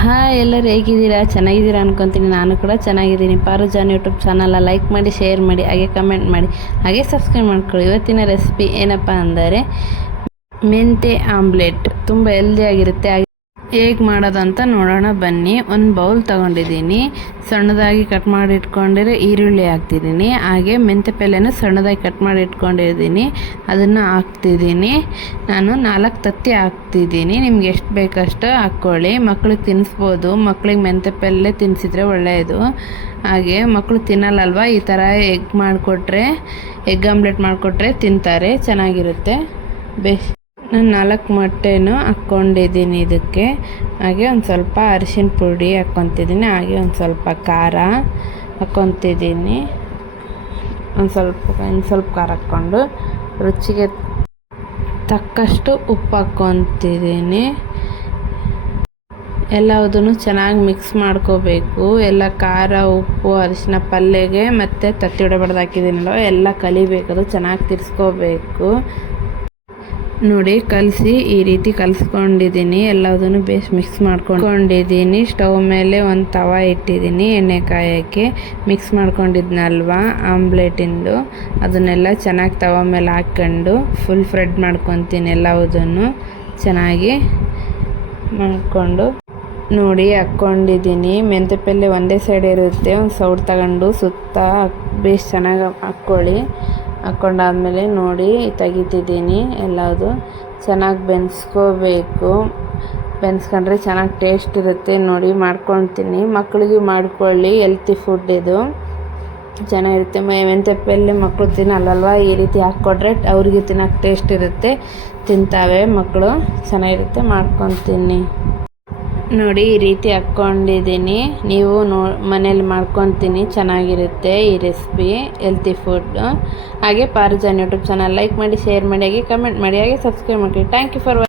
Hi, ಎಲ್ಲರೂ ಹೇಗಿದ್ದೀರಾ? ಚೆನ್ನಾಗಿದ್ದೀರಾ ಅನ್ಕೊತೀನಿ. ನಾನು ಕೂಡ ಚೆನ್ನಾಗಿದ್ದೀನಿ. ಪಾರುಜಾನ್ ಯೂಟ್ಯೂಬ್ ಚಾನಲ್ ಲೈಕ್ ಮಾಡಿ, ಶೇರ್ ಮಾಡಿ, ಹಾಗೆ ಕಮೆಂಟ್ ಮಾಡಿ, ಹಾಗೆ ಸಬ್ಸ್ಕ್ರೈಬ್ ಮಾಡ್ಕೊಳ್ಳಿ. ಇವತ್ತಿನ ರೆಸಿಪಿ ಏನಪ್ಪ ಅಂದರೆ ಮೆಂತೆ ಆಮ್ಲೆಟ್. ತುಂಬ ಹೆಲ್ದಿಯಾಗಿರುತ್ತೆ. ಹೇಗೆ ಮಾಡೋದಂತ ನೋಡೋಣ ಬನ್ನಿ. ಒಂದು ಬೌಲ್ ತೊಗೊಂಡಿದ್ದೀನಿ. ಸಣ್ಣದಾಗಿ ಕಟ್ ಮಾಡಿ ಇಟ್ಕೊಂಡಿರೋ ಈರುಳ್ಳಿ ಹಾಕ್ತಿದ್ದೀನಿ. ಹಾಗೆ ಮೆಂತೆ ಪಲ್ಯನೂ ಸಣ್ಣದಾಗಿ ಕಟ್ ಮಾಡಿ ಇಟ್ಕೊಂಡಿದ್ದೀನಿ, ಅದನ್ನು ಹಾಕ್ತಿದ್ದೀನಿ. ನಾನು 4 ತತ್ತಿ ಹಾಕ್ತಿದ್ದೀನಿ. ನಿಮ್ಗೆ ಎಷ್ಟು ಬೇಕಷ್ಟು ಹಾಕ್ಕೊಳ್ಳಿ. ಮಕ್ಳಿಗೆ ತಿನ್ನಿಸ್ಬೋದು. ಮಕ್ಳಿಗೆ ಮೆಂತೆ ಪಲ್ಯ ತಿನ್ನಿಸಿದ್ರೆ ಒಳ್ಳೆಯದು. ಹಾಗೆ ಮಕ್ಕಳು ತಿನ್ನಲ್ಲಲ್ವ, ಈ ಥರ ಎಗ್ ಆಮ್ಲೆಟ್ ಮಾಡಿಕೊಟ್ರೆ ತಿಂತಾರೆ, ಚೆನ್ನಾಗಿರುತ್ತೆ. ನಾನು 4 ಮೊಟ್ಟೆನೂ ಹಾಕ್ಕೊಂಡಿದ್ದೀನಿ ಇದಕ್ಕೆ. ಹಾಗೆ ಒಂದು ಸ್ವಲ್ಪ ಅರಿಶಿನ ಪುಡಿ ಹಾಕ್ಕೊತಿದ್ದೀನಿ. ಹಾಗೆ ಒಂದು ಸ್ವಲ್ಪ ಖಾರ ಹಾಕ್ಕೊತಿದ್ದೀನಿ. ಒಂದು ಸ್ವಲ್ಪ ಖಾರ ಹಾಕ್ಕೊಂಡು ರುಚಿಗೆ ತಕ್ಕಷ್ಟು ಉಪ್ಪು ಹಾಕ್ಕೊತಿದ್ದೀನಿ. ಎಲ್ಲದನ್ನು ಚೆನ್ನಾಗಿ ಮಿಕ್ಸ್ ಮಾಡ್ಕೋಬೇಕು. ಎಲ್ಲ ಖಾರ, ಉಪ್ಪು, ಅರಿಶಿನ ಪಲ್ಯಗೆ ಮತ್ತು ತತ್ತಿ ಹೊಡೆಬಾರ್ದು ಹಾಕಿದ್ದೀನಲ್ವ, ಎಲ್ಲ ಕಲಿಬೇಕದು, ಚೆನ್ನಾಗಿ ತಿರ್ಸ್ಕೋಬೇಕು. ನೋಡಿ, ಕಲಸಿ ಈ ರೀತಿ ಕಲಿಸ್ಕೊಂಡಿದ್ದೀನಿ. ಎಲ್ಲದನ್ನು ಮಿಕ್ಸ್ ಮಾಡ್ಕೊಂಡಿದ್ದೀನಿ. ಸ್ಟವ್ ಮೇಲೆ ಒಂದು ತವಾ ಇಟ್ಟಿದ್ದೀನಿ ಎಣ್ಣೆ ಕಾಯೋಕ್ಕೆ. ಮಿಕ್ಸ್ ಮಾಡ್ಕೊಂಡಿದ್ನಲ್ವ ಆಮ್ಲೆಟಿಂದು, ಅದನ್ನೆಲ್ಲ ಚೆನ್ನಾಗಿ ತವಾ ಮೇಲೆ ಹಾಕ್ಕೊಂಡು ಫುಲ್ ಫ್ರೈಡ್ ಮಾಡ್ಕೊತೀನಿ. ಎಲ್ಲದನ್ನು ಚೆನ್ನಾಗಿ ಮಾಡಿಕೊಂಡು ನೋಡಿ ಹಾಕ್ಕೊಂಡಿದ್ದೀನಿ. ಮೆಂತೆ ಪಲ್ಯ ಒಂದೇ ಸೈಡ್ ಇರುತ್ತೆ. ಒಂದು ಸೌಟ್ ತಗೊಂಡು ಸುತ್ತ ಬೇಸ್ ಚೆನ್ನಾಗಿ ಹಾಕ್ಕೊಂಡಾದ್ಮೇಲೆ ನೋಡಿ ತೆಗಿತಿದ್ದೀನಿ. ಎಲ್ಲದು ಚೆನ್ನಾಗಿ ಬೆನ್ಸ್ಕೋಬೇಕು. ಬೆನ್ಸ್ಕೊಂಡ್ರೆ ಚೆನ್ನಾಗಿ ಟೇಸ್ಟ್ ಇರುತ್ತೆ. ನೋಡಿ ಮಾಡ್ಕೊತೀನಿ. ಮಕ್ಕಳಿಗೆ ಮಾಡ್ಕೊಳ್ಳಿ, ಹೆಲ್ತಿ ಫುಡ್ ಇದು, ಚೆನ್ನಾಗಿರುತ್ತೆ. ಮೆಂತೆ ಪಲ್ಯ ಮಕ್ಕಳು ತಿನ್ನಲ್ಲಲ್ವ, ಈ ರೀತಿ ಹಾಕ್ಕೊಟ್ರೆ ಅವ್ರಿಗೆ ತಿನ್ನೋಕೆ ಟೇಸ್ಟ್ ಇರುತ್ತೆ, ತಿಂತಾವೆ ಮಕ್ಕಳು, ಚೆನ್ನಾಗಿರುತ್ತೆ. ಮಾಡ್ಕೊತೀನಿ. ನೋಡಿ, ಈ ರೀತಿ ಹಾಕ್ಕೊಂಡಿದ್ದೀನಿ. ನೀವು ಮನೇಲಿ ಮಾಡ್ಕೊತೀನಿ, ಚೆನ್ನಾಗಿರುತ್ತೆ ಈ ರೆಸಿಪಿ, ಹೆಲ್ತಿ ಫುಡ್. ಹಾಗೆ ಪಾರುಜಾನ್ ಯೂಟ್ಯೂಬ್ ಚಾನಲ್ ಲೈಕ್ ಮಾಡಿ, ಶೇರ್ ಮಾಡಿ, ಹಾಗೆ ಕಮೆಂಟ್ ಮಾಡಿ, ಹಾಗೆ ಸಬ್ಸ್ಕ್ರೈಬ್ ಮಾಡಿ. Thank you for